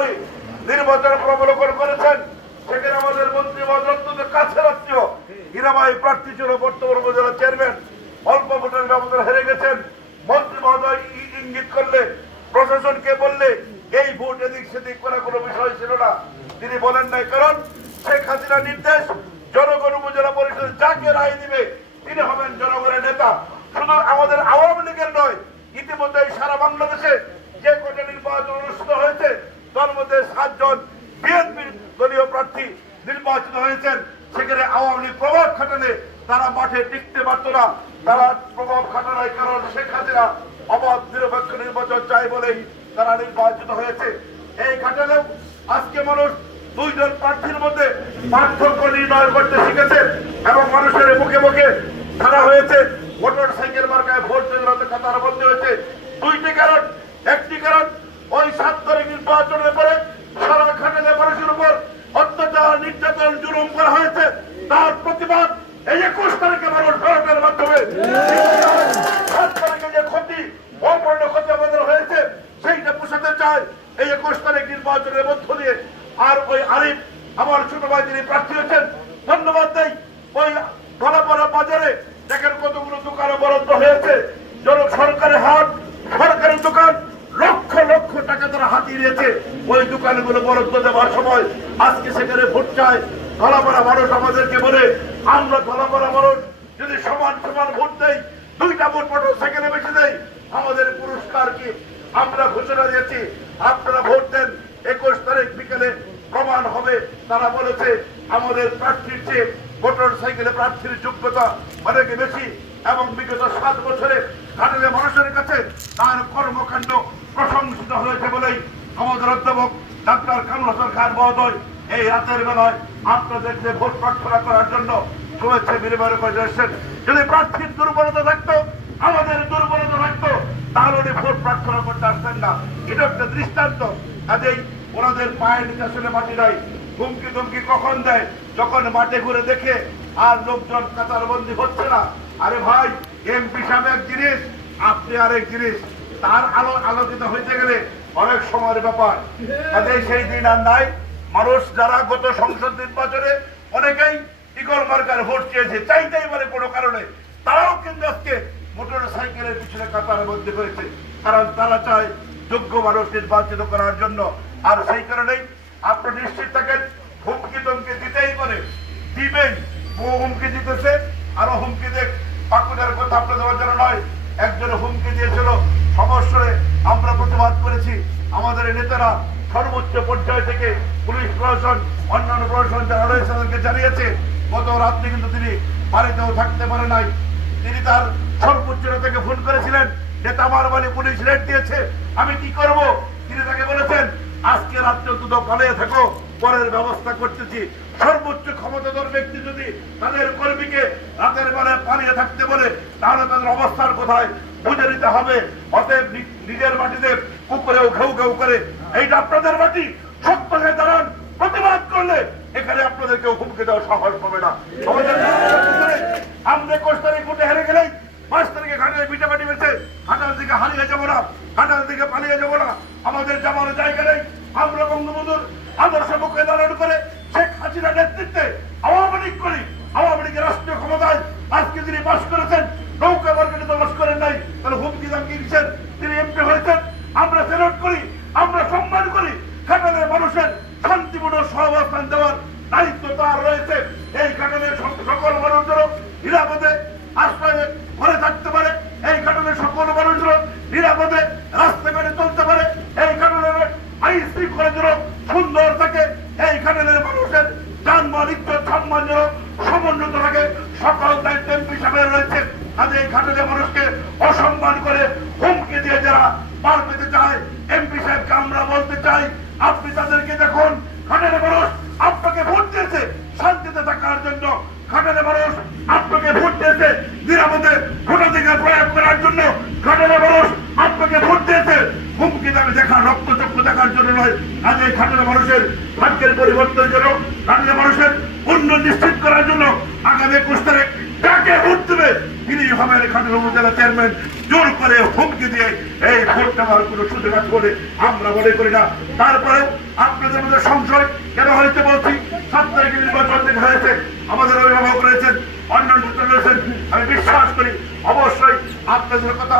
ফেব্রুয়ারি নির্বাচন প্রবলকন করেছেন, সেখানে আমাদের মন্ত্রী মহাজনদের কাছের আত্মীয় হীরাবাই প্রার্থী ছিল বর্তমান উপজেলা চেয়ারম্যান, অল্প ভোটের ব্যবধানে হেরে গেছেন। মন্ত্রী মহোদয় ইঙ্গিত করলে, প্রশাসনকে বললে এই ভোট এদিক সেদিক করা কোনো বিষয় ছিল না। তিনি বলেন নাই, কারণ শেখ হাসিনার নির্দেশ, জনগণ উপজেলা পরিষদ যাকে রায় দিবে তিনি হবেন জনগণের নেতা। শুধু আমাদের আওয়ামী লীগের নয়, ইতিমধ্যে সারা বাংলাদেশে যে কটা নির্বাচন অনুষ্ঠিত হয়েছে তার মধ্যে 7 জন বিএনপি দলীয় প্রার্থী নির্বাচিত হয়েছেন। সেখানে আওয়ামী লীগ প্রভাব খাটালে তারা মাঠে টিকতে পারত না, তারা প্রভাব খাটানোর কারণ শেখ হাসিনা অবাধ নিরপেক্ষ নির্বাচন চাই বলেই তারা নির্বাচিত হয়েছে। এই ঘটনাও আজকে মানুষ 2 জন প্রার্থীর মধ্যে পার্থক্য নির্ণয় করতে শিখেছে এবং মানুষের মুখে মুখে ছাড়া হয়েছে। মোটর সাইকেল মার্কায় ভোট দেওয়াতে কাতার বন্দী হয়েছে। 2টি কারণ। একটি কারণ, ওই 7 তারিখ নির্বাচনের পরে সারা ঘাটালে মানুষের উপর অত্যাচার, নির্যাতন, জুলুম করা হয়েছে। তার প্রতিবাদ এই 21 তারিখে মানুষ ভোটের মাধ্যমে 7 তারিখে যে ক্ষতি, অপূর্ণ ক্ষতি আমাদের হয়েছে সেইটা পোষাতে চায় এই 21 তারিখ নির্বাচনের মধ্য দিয়ে। আর ওই আরিফ আমার ছোট ভাই যিনি প্রার্থী হচ্ছেন, ধন্যবাদ দেই। ওই ধলাপাড়া বাজারে দেখেন কতগুলো দোকান বরাদ্দ হয়েছে। সরকারের হাট, সরকারের দোকান, লক্ষ লক্ষ টাকা তারা হাতিয়ে নিয়েছে। ওই দোকানগুলো বরাদ্দ দেওয়ার সময় আজকে সেখানে ভোট চায়। ধলাপাড়া মানুষ আমাদেরকে বলে, আমরা ধলাপাড়া মানুষ যদি সমান সমান ভোট দেই, 2টা ভোট মোটর সাইকেলে বেশি দেয়, আমাদের পুরস্কার কি? আমরা ঘোষণা দিয়েছি, আপনারা ভোট দেন। 21 তারিখ বিকেলে প্রমাণ হবে। তারা বলেছে আমাদের প্রার্থীর চেয়ে মোটর সাইকেলে প্রার্থীর যোগ্যতা অনেক বেশি এবং বিগত 7 বছরে ঘাটালে মানুষের কাছে তার কর্মকাণ্ড প্রশংসিত হয়েছে বলেই আমাদের অধ্যাপক ডাক্তার কামরুল হাসান খান মহোদয় এই রাতের বেলায় আপনাদেরকে ভোট প্রার্থনা করার জন্য শুভেচ্ছা বিনিময় করে এসেছেন। যদি প্রার্থীর দুর্বলতা থাকতো, আমাদের দুর্বলতা থাকতো, তাহলে উনি ভোট প্রার্থনা করতে আসতেন না। এটা একটা দৃষ্টান্ত। কাজেই ওনাদের পায়ের নিচে আসলে মাটি নাই। হুমকি ধুমকি কখন দেয়? যখন মাঠে ঘুরে দেখে আর লোকজন কাতারবন্দি হচ্ছে না। আরে ভাই, এমপি সাহেব এক জিনিস, আপনি আরেক জিনিস। তার আলোচিত হইতে গেলে অনেক সময়ের ব্যাপার। কাজেই সেই দিন আর নাই। মানুষ যারা গত সংসদ নির্বাচনে অনেকেই ইগল মার্কার ভোট চেয়েছে, চাইতেই পারে কোনো কারণে, তারাও কিন্তু আজকে মোটর সাইকেলের পিছনে কাতারবন্দি হয়েছে। কারণ তারা চায় যোগ্য মানুষ নির্বাচিত করার জন্য। আর সেই কারণেই আপনি নিশ্চিত থাকেন, হুমকি ধমকি দিতেই পারে, দিবেই। বহু হুমকি দিতেছে, আরো হুমকি দেখ। পাকুড়ার কথা আপনাদের জানা নয়, একজন হুমকি দিয়েছিল সমস্যায়, আমরা প্রতিবাদ করেছি। আমাদের নেতারা সর্বোচ্চ পর্যায় থেকে পুলিশ প্রশাসন, অন্যান্য প্রশাসন যারা রয়েছে তাদেরকে জানিয়েছে। গত রাত্রে কিন্তু তিনি বাড়িতেও থাকতে পারে নাই। তিনি তার সর্বোচ্চ থেকে ফোন করেছিলেন, নেতা আমার বাড়ি পুলিশ রেড দিয়েছে, আমি কি করব? তিনি তাকে বলেছেন, আজকে রাত্রে দুটো পালিয়ে থাকো, পরের ব্যবস্থা করতেছি। সর্বোচ্চ ক্ষমতাধর ব্যক্তি যদি তাদের কর্মীকে রাতের বেলায় পালিয়ে থাকতে বলে, তাহলে তাদের অবস্থান কোথায় বুঝে নিতে হবে। অতএব নিজের মাটিতে কুকুরেও ঘেউ ঘেউ করে, এইটা আপনাদের মাটি, সত্য হয়ে দাঁড়ান। প্রতিবাদ করলে এখানে আপনাদেরকে হুমকি দেওয়া সাহস পাবে না। আমরা 21 তারিখ ভোটে হেরে গেলেই 5 তারিখে ঘাটালে পিটাপাটি বেঁচে ঘাটাল দিকে হারিয়ে যাবো না, ঘাটাল দিকে পালিয়ে যাবো না। আমাদের যাবার জায়গা নেই। আমরা বঙ্গবন্ধুর আদর্শ মুখে ধারণ করে শেখ হাসিনার নেতৃত্বে আওয়ামী লীগ করি। আওয়ামী লীগের রাষ্ট্রীয় ক্ষমতায় আজকে যিনি বাস করেছেন, নৌকা মার্কেটে তো বাস করেন নাই, তাহলে হুমকি দামকি দিচ্ছেন। তিনি এমপি হয়েছেন, আমরা সেলুট করি, আমরা সম্মান করি। ঘাটালের মানুষের শান্তিপূর্ণ সহাবস্থান দেওয়ার দায়িত্ব তার রয়েছে। এই ঘাটালের সকল মানুষেরও নিরাপদে আশ্রয়ে ঘরে থাকতে পারে, এই ঘাটালের সকল মানুষেরও নিরাপদে রাস্তাঘাটে চলতে পারে, এই ঘাটালের আইন শৃঙ্খলা যেন সুন্দর থাকে, এই ঘাটালের মানুষের যানবাহন ইজ্জত সম্মান যেন সমুন্নত থাকে, সকল দায়িত্ব এমপি সাহেবের রয়েছে। কাজে এই ঘাটালের মানুষকে অসম্মান করে হুমকি দিয়ে যারা পার পেতে চায়, এমপি সাহেবকে আমরা বলতে চাই, আপনি তাদেরকে দেখুন। ঘাটালের মানুষ আপনাকে ভোট দিয়েছে শান্তিতে থাকার জন্য। ঘাটালের মানুষ আপনাকে ভোট দিয়েছে নিরাপদে ভোটাধিকার প্রয়োগ করার জন্য। ঘাটালের মানুষ আপনাকে ভোট দিয়েছে হুমকি দামে দেখার, রক্তচক্ষু দেখার জন্য নয়। আজ এই ঘাটালের মানুষের ভাগ্যের পরিবর্তনের জন্য, ঘাটালের মানুষের উন্নয়ন নিশ্চিত করার জন্য আগামী 21 তারিখ কাকে ভোট দেবে তিনি হবেন খানের উপজেলা চেয়ারম্যান, জোর করে হুমকি দিয়ে এই ভোট নেওয়ার কোনো সুযোগ আছে বলে আমরা মনে করি না। তারপরে আপনাদের মধ্যে সংশয় কেন হয়েছে বলছি, 7 তারিখে নির্বাচন দিন হয়েছে, আমাদের অভিভাবক রয়েছেন, অন্যান্য রয়েছেন, আমি বিশ্বাস করি অবশ্যই আপনাদের কথা